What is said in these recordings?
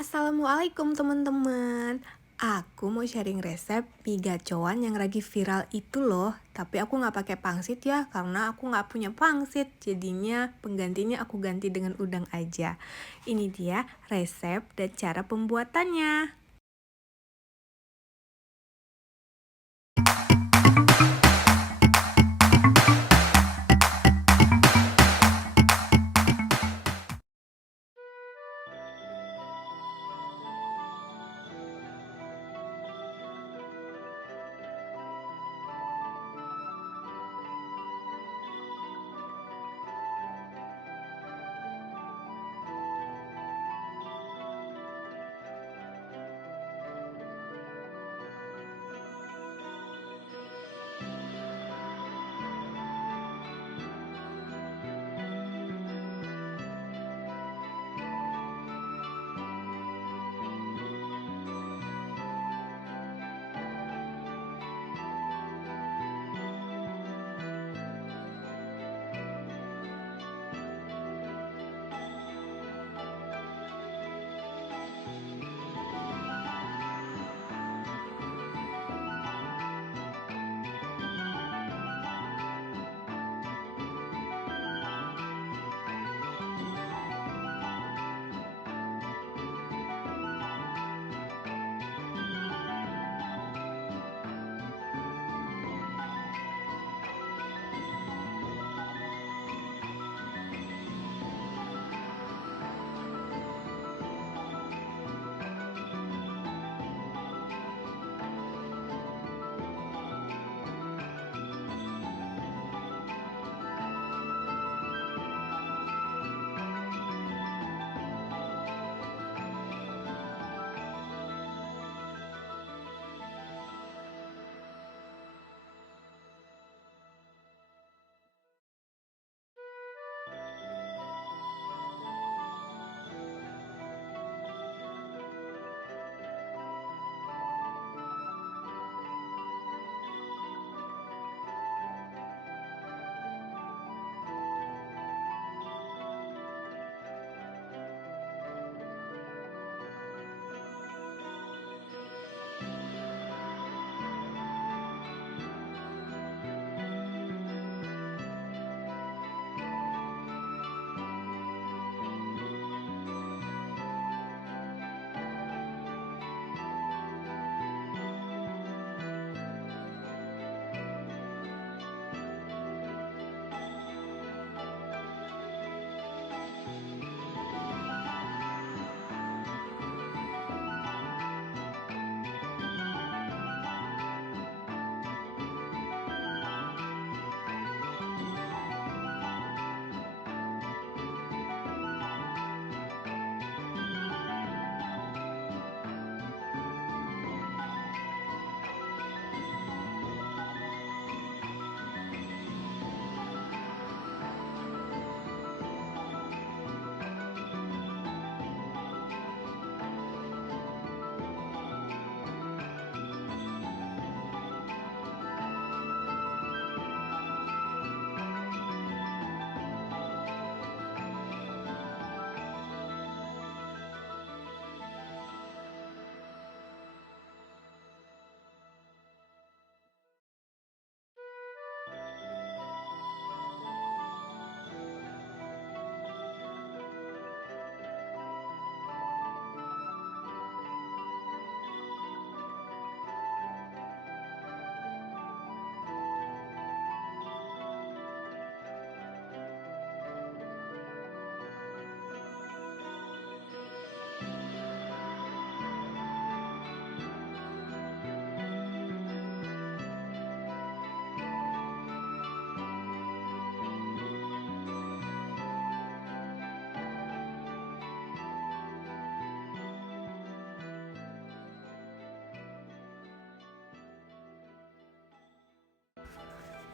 Assalamualaikum teman-teman. Aku mau sharing resep mie gacoan yang lagi viral itu loh. Tapi aku nggak pakai pangsit ya, karena aku nggak punya pangsit. Jadinya penggantinya aku ganti dengan udang aja. Ini dia resep dan cara pembuatannya.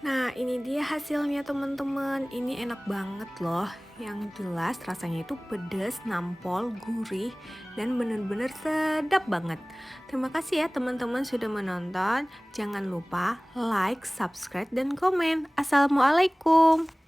Nah, ini dia hasilnya teman-teman. Ini enak banget loh. Yang jelas rasanya itu pedas, nampol, gurih, dan bener-bener sedap banget. Terima kasih ya teman-teman sudah menonton. Jangan lupa like, subscribe, dan komen. Assalamualaikum.